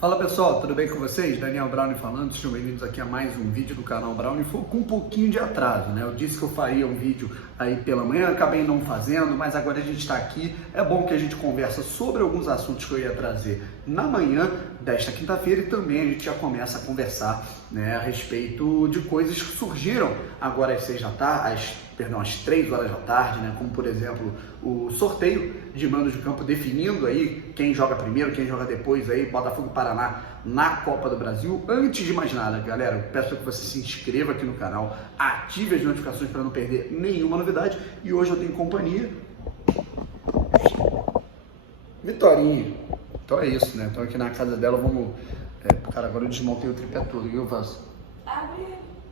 Fala pessoal, tudo bem com vocês? Daniel Brownie falando, sejam bem-vindos aqui a mais um vídeo do canal Brownie. Foi com um pouquinho de atraso, né? Eu disse que eu faria um vídeo aí pela manhã, acabei não fazendo, mas agora a gente está aqui. É bom que a gente conversa sobre alguns assuntos que eu ia trazer na manhã desta quinta-feira e também a gente já começa a conversar, né, a respeito de coisas que surgiram agora às 3 horas da tarde, né? Como por exemplo o sorteio de mandos de campo definindo aí quem joga primeiro, quem joga depois aí, Botafogo e Paraná na Copa do Brasil. Antes de mais nada, galera, eu peço que você se inscreva aqui no canal, ative as notificações para não perder nenhuma novidade. E hoje eu tenho companhia Vitorinha. Então é isso, né? Então aqui na casa dela, vamos... Cara, agora eu desmontei o tripé todo, o que eu faço? Abre.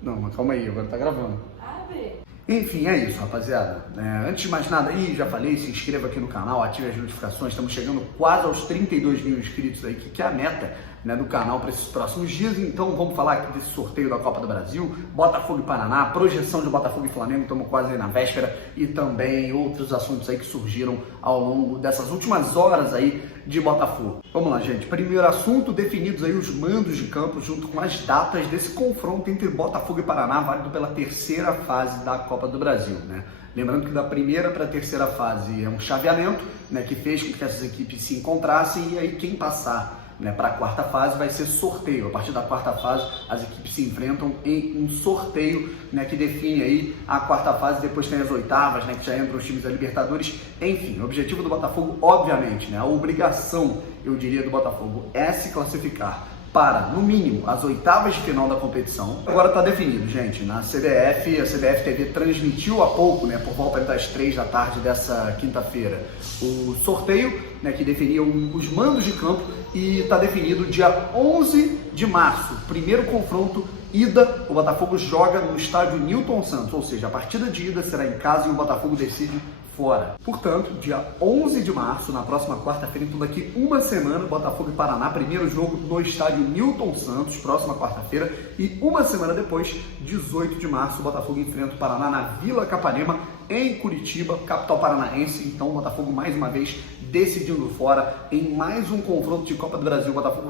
Não, mas calma aí, agora tá gravando. Abre. Enfim, é isso, rapaziada. Antes de mais nada, já falei, se inscreva aqui no canal, ative as notificações. Estamos chegando quase aos 32 mil inscritos aí, que é a meta, né, do canal para esses próximos dias. Então vamos falar aqui desse sorteio da Copa do Brasil, Botafogo e Paraná, projeção de Botafogo e Flamengo, estamos quase aí na véspera, e também outros assuntos aí que surgiram ao longo dessas últimas horas aí de Botafogo. Vamos lá, gente. Primeiro assunto, definidos aí os mandos de campo junto com as datas desse confronto entre Botafogo e Paraná, válido pela terceira fase da Copa do Brasil, né? Lembrando que da primeira para a terceira fase é um chaveamento, né, que fez com que essas equipes se encontrassem, e aí quem passar, né, para a quarta fase vai ser sorteio. A partir da quarta fase as equipes se enfrentam em um sorteio, né, que define aí a quarta fase. Depois tem as oitavas, né, que já entram os times da Libertadores. Enfim, o objetivo do Botafogo, obviamente, né, a obrigação, eu diria, do Botafogo é se classificar para, no mínimo, as oitavas de final da competição. Agora está definido, gente, na CBF, a CBF TV transmitiu há pouco, né, por volta das 3 da tarde dessa quinta-feira, o sorteio, né, que definia os mandos de campo, e está definido dia 11 de março, primeiro confronto, ida, o Botafogo joga no estádio Newton Santos, ou seja, a partida de ida será em casa e o Botafogo decide fora. Portanto, dia 11 de março, na próxima quarta-feira, então daqui uma semana, Botafogo e Paraná, primeiro jogo no estádio Newton Santos, próxima quarta-feira, e uma semana depois, 18 de março, o Botafogo enfrenta o Paraná na Vila Capanema, em Curitiba, capital paranaense. Então o Botafogo mais uma vez decidindo fora em mais um confronto de Copa do Brasil. O Botafogo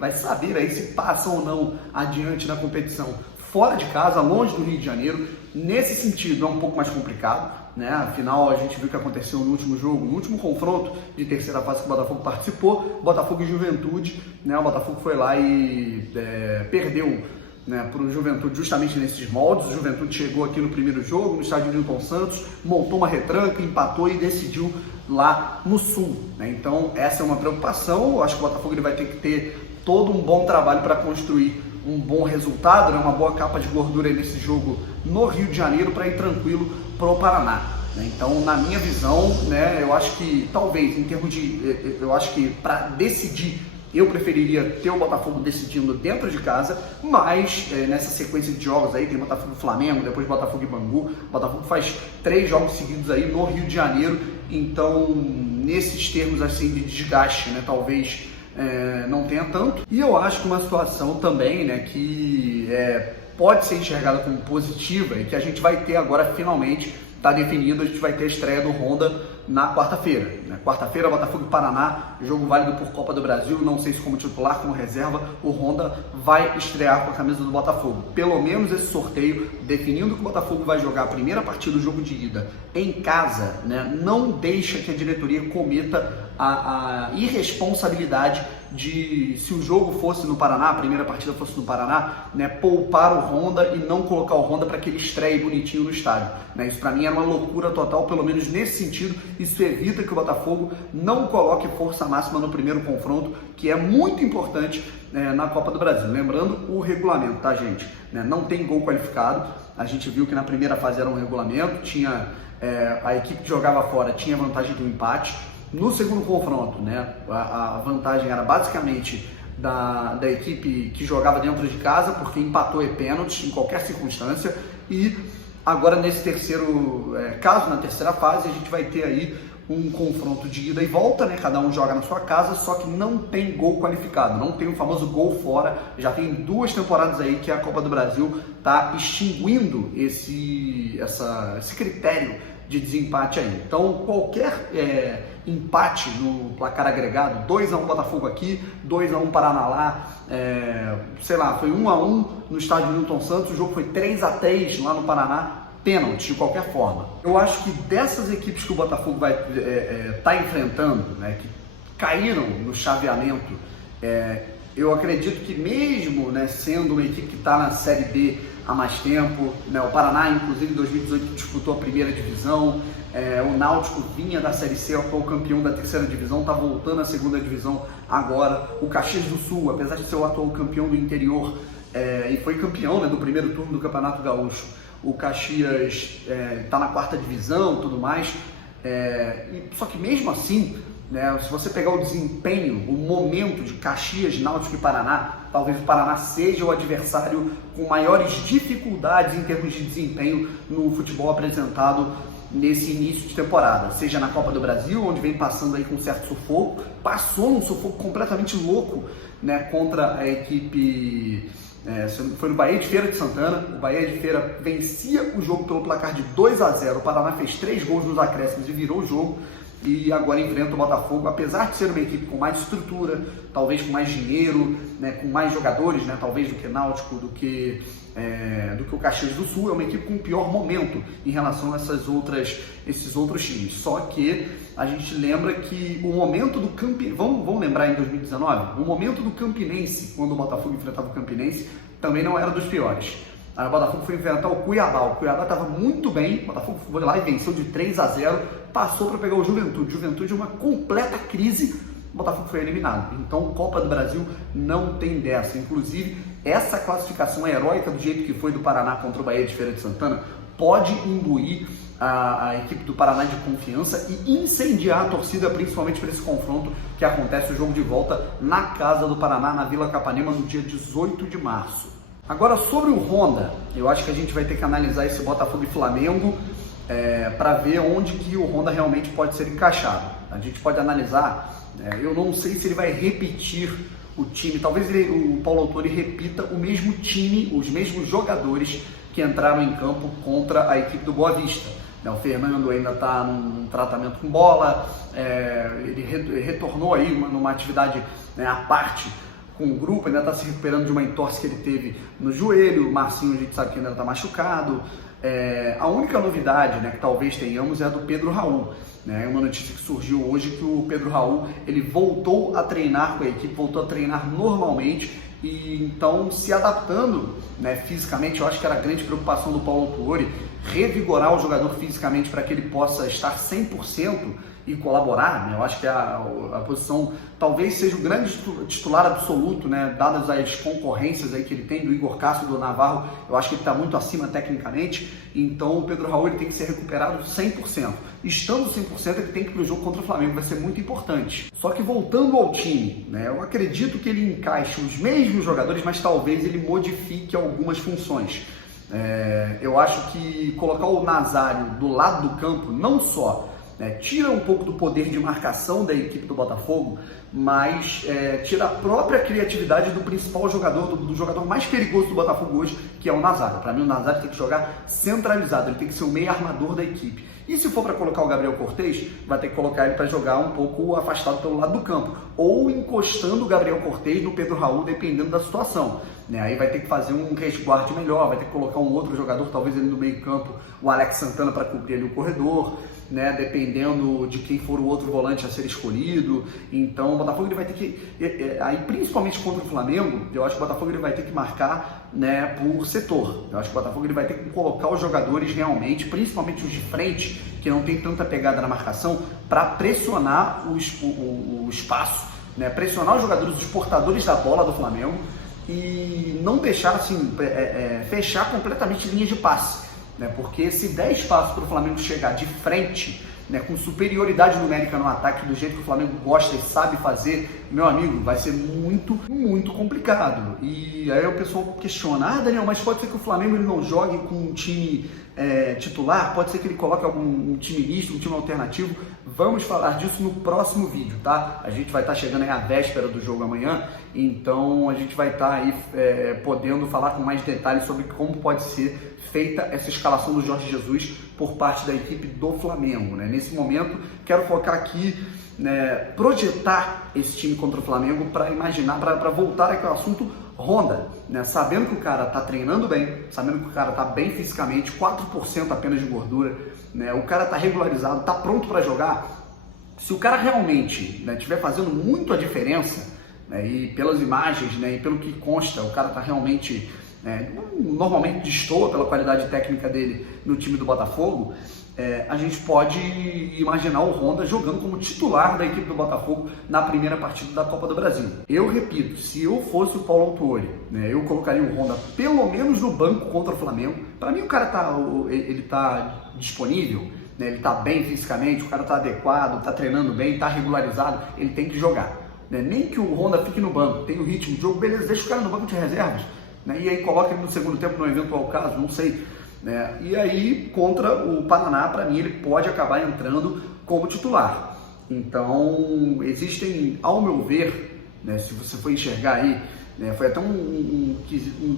vai saber aí se passa ou não adiante na competição fora de casa, longe do Rio de Janeiro. Nesse sentido é um pouco mais complicado, né? Afinal, a gente viu o que aconteceu no último jogo, no último confronto de terceira fase que o Botafogo participou, Botafogo e Juventude, né? O Botafogo foi lá e perdeu, né, para o Juventude justamente nesses moldes. O Juventude chegou aqui no primeiro jogo, no estádio Newton Santos, montou uma retranca, empatou e decidiu lá no Sul, né? Então essa é uma preocupação. Eu acho que o Botafogo ele vai ter que ter todo um bom trabalho para construir um bom resultado, né, uma boa capa de gordura nesse jogo no Rio de Janeiro para ir tranquilo para o Paraná, né? Então, na minha visão, né, eu acho que talvez em termos de, eu acho que para decidir eu preferiria ter o Botafogo decidindo dentro de casa, mas nessa sequência de jogos aí, tem Botafogo e Flamengo, depois Botafogo e Bangu. O Botafogo faz 3 jogos seguidos aí no Rio de Janeiro, então nesses termos assim de desgaste, né, talvez não tenha tanto. E eu acho que uma situação também, né, que pode ser enxergada como positiva e que a gente vai ter agora finalmente, está definido, a gente vai ter a estreia do Honda na quarta-feira, né? Quarta-feira, Botafogo e Paraná, jogo válido por Copa do Brasil, não sei se como titular, como reserva, o Honda vai estrear com a camisa do Botafogo. Pelo menos esse sorteio, definindo que o Botafogo vai jogar a primeira partida do jogo de ida em casa, né, não deixa que a diretoria cometa a irresponsabilidade de, se o jogo fosse no Paraná, a primeira partida fosse no Paraná, né, poupar o Honda e não colocar o Honda para que ele estreie bonitinho no estádio, né? Isso para mim era uma loucura total, pelo menos nesse sentido. Isso evita que o Botafogo não coloque força máxima no primeiro confronto, que é muito importante na Copa do Brasil. Lembrando o regulamento, tá, gente? Não tem gol qualificado. A gente viu que na primeira fase era um regulamento, tinha a equipe que jogava fora tinha vantagem do empate. No segundo confronto, né, a vantagem era basicamente da equipe que jogava dentro de casa, porque empatou e pênalti em qualquer circunstância. E agora nesse terceiro caso, na terceira fase, a gente vai ter aí um confronto de ida e volta, né? Cada um joga na sua casa, só que não tem gol qualificado, não tem o famoso gol fora. Já tem 2 temporadas aí que a Copa do Brasil está extinguindo esse critério de desempate aí. Então qualquer empate no placar agregado, 2-1 Botafogo aqui, 2-1 Paraná lá, sei lá, foi 1-1 no estádio Newton Santos, o jogo foi 3-3 lá no Paraná, pênalti de qualquer forma. Eu acho que dessas equipes que o Botafogo vai tá enfrentando, né, que caíram no chaveamento, eu acredito que mesmo, né, sendo uma equipe que está na Série B há mais tempo, né, o Paraná, inclusive, em 2018 disputou a primeira divisão, o Náutico vinha da Série C, atual campeão da terceira divisão, está voltando à segunda divisão agora, o Caxias do Sul, apesar de ser o atual campeão do interior, e foi campeão, né, do primeiro turno do Campeonato Gaúcho, o Caxias está na quarta divisão e tudo mais, só que mesmo assim, né, se você pegar o desempenho, o momento de Caxias, Náutico e Paraná, talvez o Paraná seja o adversário com maiores dificuldades em termos de desempenho no futebol apresentado nesse início de temporada, seja na Copa do Brasil, onde vem passando aí com um certo sufoco, passou num sufoco completamente louco, né, contra a equipe, foi no Bahia de Feira de Santana. O Bahia de Feira vencia o jogo pelo placar de 2-0, o Paraná fez 3 gols nos acréscimos e virou o jogo, e agora enfrenta o Botafogo, apesar de ser uma equipe com mais estrutura, talvez com mais dinheiro, né, com mais jogadores, né, talvez do que Náutico, do que o Caxias do Sul, é uma equipe com pior momento em relação a esses outros times. Só que a gente lembra que o momento do Campinense, vamos lembrar em 2019, o momento do Campinense, quando o Botafogo enfrentava o Campinense, também não era dos piores. Aí o Botafogo foi enfrentar o Cuiabá estava muito bem, o Botafogo foi lá e venceu de 3-0, passou para pegar o Juventude uma completa crise, o Botafogo foi eliminado. Então Copa do Brasil não tem dessa, inclusive essa classificação heróica do jeito que foi do Paraná contra o Bahia de Feira de Santana, pode imbuir a equipe do Paraná de confiança e incendiar a torcida, principalmente para esse confronto que acontece, o jogo de volta na casa do Paraná, na Vila Capanema, no dia 18 de março. Agora, sobre o Honda, eu acho que a gente vai ter que analisar esse Botafogo e Flamengo para ver onde que o Honda realmente pode ser encaixado. A gente pode analisar, eu não sei se ele vai repetir o time, talvez o Paulo Autori repita o mesmo time, os mesmos jogadores que entraram em campo contra a equipe do Boa Vista. O Fernando ainda está num tratamento com bola, ele retornou aí numa atividade à parte com o grupo, ainda está se recuperando de uma entorse que ele teve no joelho. O Marcinho, a gente sabe que ainda está machucado. A única novidade, né, que talvez tenhamos é a do Pedro Raul. É uma notícia que surgiu hoje que o Pedro Raul ele voltou a treinar com a equipe, voltou a treinar normalmente e então se adaptando, né, fisicamente. Eu acho que era a grande preocupação do Paulo Autori, revigorar o jogador fisicamente para que ele possa estar 100% e colaborar, né? Eu acho que a posição talvez seja o grande titular absoluto, né? Dadas as concorrências aí que ele tem do Igor Castro, do Navarro, eu acho que ele está muito acima tecnicamente, então o Pedro Raul ele tem que ser recuperado 100%. Estando 100%, ele tem que ir para o jogo contra o Flamengo, vai ser muito importante. Só que voltando ao time, né? Eu acredito que ele encaixe os mesmos jogadores, mas talvez ele modifique algumas funções. Eu acho que colocar o Nazário do lado do campo, não só tira um pouco do poder de marcação da equipe do Botafogo, mas tira a própria criatividade do principal jogador, do jogador mais perigoso do Botafogo hoje, que é o Nazário. Para mim, o Nazário tem que jogar centralizado, ele tem que ser o meio armador da equipe. E se for para colocar o Gabriel Cortez, vai ter que colocar ele para jogar um pouco afastado pelo lado do campo, ou encostando o Gabriel Cortez no Pedro Raul, dependendo da situação. Aí vai ter que fazer um resguarde melhor, vai ter que colocar um outro jogador, talvez ele no meio campo, o Alex Santana, para cobrir ali o corredor, dependendo de quem for o outro volante a ser escolhido. Então o Botafogo ele vai ter que, aí principalmente contra o Flamengo, eu acho que o Botafogo ele vai ter que marcar por setor. Eu acho que o Botafogo ele vai ter que colocar os jogadores realmente, principalmente os de frente, que não tem tanta pegada na marcação, para pressionar o espaço, pressionar os jogadores, os portadores da bola do Flamengo, e não deixar assim, fechar completamente linhas de passe, porque se der espaço para o Flamengo chegar de frente, com superioridade numérica no ataque, do jeito que o Flamengo gosta e sabe fazer, meu amigo, vai ser muito, muito complicado. E aí o pessoal questiona, Daniel, mas pode ser que o Flamengo ele não jogue com um time titular, pode ser que ele coloque um time misto, um time alternativo. Vamos falar disso no próximo vídeo, tá? A gente vai estar chegando aí à véspera do jogo amanhã, então a gente vai estar aí podendo falar com mais detalhes sobre como pode ser feita essa escalação do Jorge Jesus por parte da equipe do Flamengo, né? Nesse momento, quero focar aqui, né, projetar esse time contra o Flamengo para imaginar, para voltar aqui ao assunto Honda, né? Sabendo que o cara tá treinando bem, sabendo que o cara tá bem fisicamente, 4% apenas de gordura, né? O cara tá regularizado, tá pronto para jogar. Se o cara realmente, né, estiver fazendo muito a diferença, né, e pelas imagens, né, e pelo que consta, o cara tá realmente, normalmente destoa pela qualidade técnica dele no time do Botafogo, a gente pode imaginar o Honda jogando como titular da equipe do Botafogo na primeira partida da Copa do Brasil. Eu repito, se eu fosse o Paulo Autuori, né, eu colocaria o Honda pelo menos no banco contra o Flamengo. Para mim o cara tá disponível, né, ele tá bem fisicamente, o cara tá adequado, tá treinando bem, tá regularizado, ele tem que jogar. Né? Nem que o Honda fique no banco, tem o ritmo de jogo, beleza, deixa o cara no banco de reservas, né, e aí coloca ele no segundo tempo no eventual caso, não sei. Né? E aí, contra o Paraná, para mim, ele pode acabar entrando como titular. Então, existem, ao meu ver, né, se você for enxergar aí, né, foi até um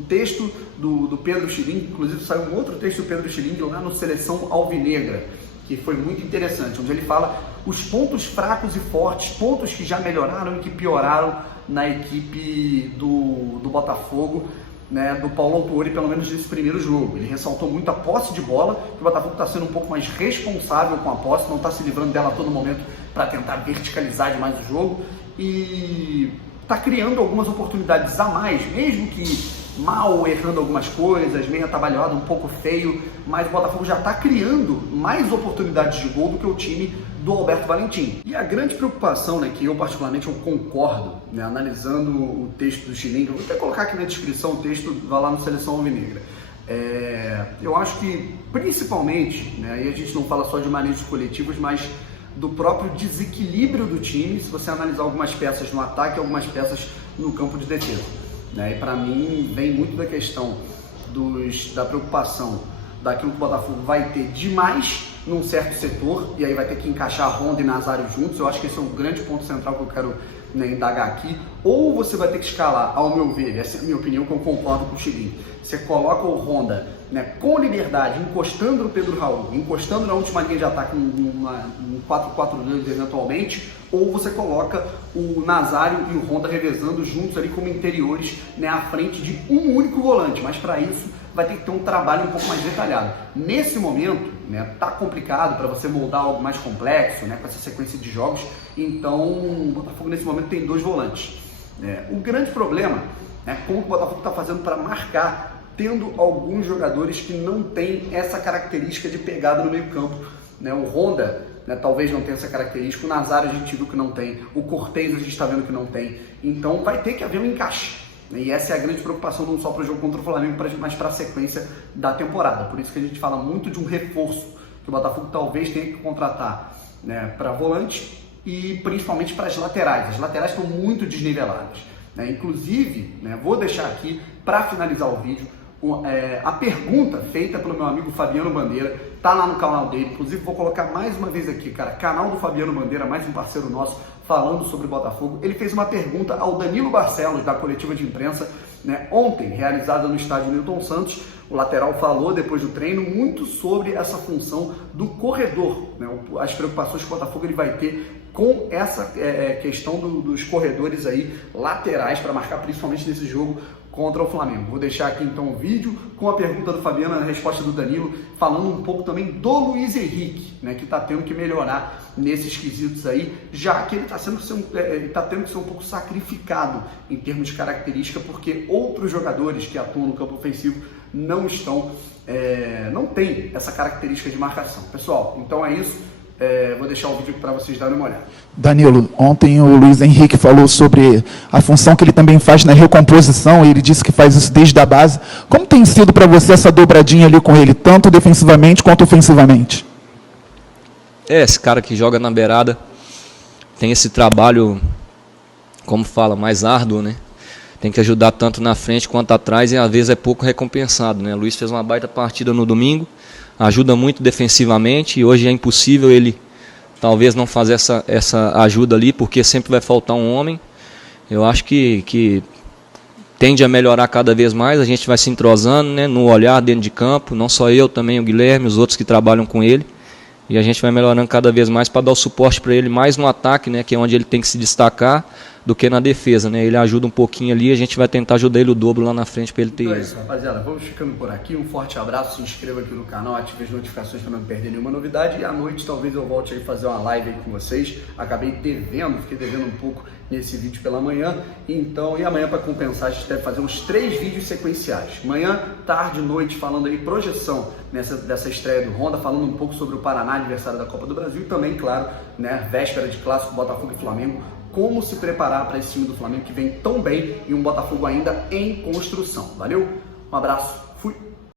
texto do Pedro Schilling, inclusive saiu um outro texto do Pedro Schilling lá no Seleção Alvinegra, que foi muito interessante, onde ele fala os pontos fracos e fortes, pontos que já melhoraram e que pioraram na equipe do Botafogo, né, do Paulo Autuori, pelo menos nesse primeiro jogo. Ele ressaltou muito a posse de bola, que o Botafogo está sendo um pouco mais responsável com a posse, não está se livrando dela a todo momento para tentar verticalizar demais o jogo, e está criando algumas oportunidades a mais, mesmo que mal, errando algumas coisas, meio atabalhado, um pouco feio, mas o Botafogo já está criando mais oportunidades de gol do que o time do Alberto Valentim. E a grande preocupação, né, que eu particularmente eu concordo, né, analisando o texto do Schilling, eu vou até colocar aqui na descrição o texto, vai lá no Seleção Alvinegra. Eu acho que, principalmente, né, aí a gente não fala só de manejos coletivos, mas do próprio desequilíbrio do time, se você analisar algumas peças no ataque e algumas peças no campo de defesa. Né? E para mim vem muito da questão da preocupação daquilo que o Botafogo vai ter demais num certo setor, e aí vai ter que encaixar Honda e Nazário juntos. Eu acho que esse é um grande ponto central que eu quero, né, indagar aqui. Ou você vai ter que escalar, ao meu ver, essa é a minha opinião, que eu concordo com o Schilling, você coloca o Honda, né, com liberdade, encostando no Pedro Raul, encostando na última linha de ataque um 4-4-2 eventualmente, ou você coloca o Nazário e o Honda revezando juntos ali como interiores, né, à frente de um único volante, mas para isso vai ter que ter um trabalho um pouco mais detalhado. Nesse momento, né, tá complicado para você moldar algo mais complexo, né, com essa sequência de jogos, então o Botafogo nesse momento tem 2 volantes. O grande problema é como o Botafogo está fazendo para marcar, tendo alguns jogadores que não têm essa característica de pegada no meio campo. Né? O Honda, né, talvez não tenha essa característica, o Nazário a gente viu que não tem, o Cortez a gente está vendo que não tem, então vai ter que haver um encaixe. E essa é a grande preocupação não só para o jogo contra o Flamengo, mas para a sequência da temporada. Por isso que a gente fala muito de um reforço que o Botafogo talvez tenha que contratar, né, para volante e principalmente para as laterais. As laterais estão muito desniveladas. Né? Inclusive, né, vou deixar aqui para finalizar o vídeo a pergunta feita pelo meu amigo Fabiano Bandeira, tá lá no canal dele. Inclusive vou colocar mais uma vez aqui, cara, canal do Fabiano Bandeira, mais um parceiro nosso, falando sobre o Botafogo. Ele fez uma pergunta ao Danilo Barcelos, da coletiva de imprensa, né, ontem, realizada no estádio Newton Santos. O lateral falou, depois do treino, muito sobre essa função do corredor, né, as preocupações que o Botafogo ele vai ter com essa questão dos corredores aí laterais para marcar, principalmente nesse jogo contra o Flamengo. Vou deixar aqui então o vídeo com a pergunta do Fabiano, a resposta do Danilo, falando um pouco também do Luiz Henrique, né, que está tendo que melhorar nesses quesitos aí, já que ele está tendo que ser um pouco sacrificado em termos de característica, porque outros jogadores que atuam no campo ofensivo não tem essa característica de marcação. Pessoal, então é isso. Vou deixar o vídeo para vocês darem uma olhada. Danilo, ontem o Luiz Henrique falou sobre a função que ele também faz na recomposição, e ele disse que faz isso desde a base. Como tem sido para você essa dobradinha ali com ele, tanto defensivamente quanto ofensivamente? Esse cara que joga na beirada tem esse trabalho, como fala, mais árduo, né? Tem que ajudar tanto na frente quanto atrás, e às vezes é pouco recompensado, né? O Luiz fez uma baita partida no domingo, ajuda muito defensivamente, e hoje é impossível ele talvez não fazer essa ajuda ali, porque sempre vai faltar um homem. Eu acho que tende a melhorar cada vez mais, a gente vai se entrosando, né, no olhar dentro de campo, não só eu, também o Guilherme, os outros que trabalham com ele, e a gente vai melhorando cada vez mais para dar o suporte para ele mais no ataque, né, que é onde ele tem que se destacar, do que na defesa, né? Ele ajuda um pouquinho ali, a gente vai tentar ajudar ele o dobro lá na frente para ele ter então isso. Rapaziada, vamos ficando por aqui, um forte abraço, se inscreva aqui no canal, ative as notificações para não perder nenhuma novidade, e à noite talvez eu volte aí fazer uma live aí com vocês. Acabei fiquei devendo um pouco nesse vídeo pela manhã, então, e amanhã para compensar a gente deve fazer uns 3 vídeos sequenciais, manhã, tarde, noite, falando aí projeção dessa estreia do Honda, falando um pouco sobre o Paraná, aniversário da Copa do Brasil, e também, claro, né, véspera de clássico Botafogo e Flamengo, como se preparar para esse time do Flamengo que vem tão bem e um Botafogo ainda em construção. Valeu? Um abraço, fui!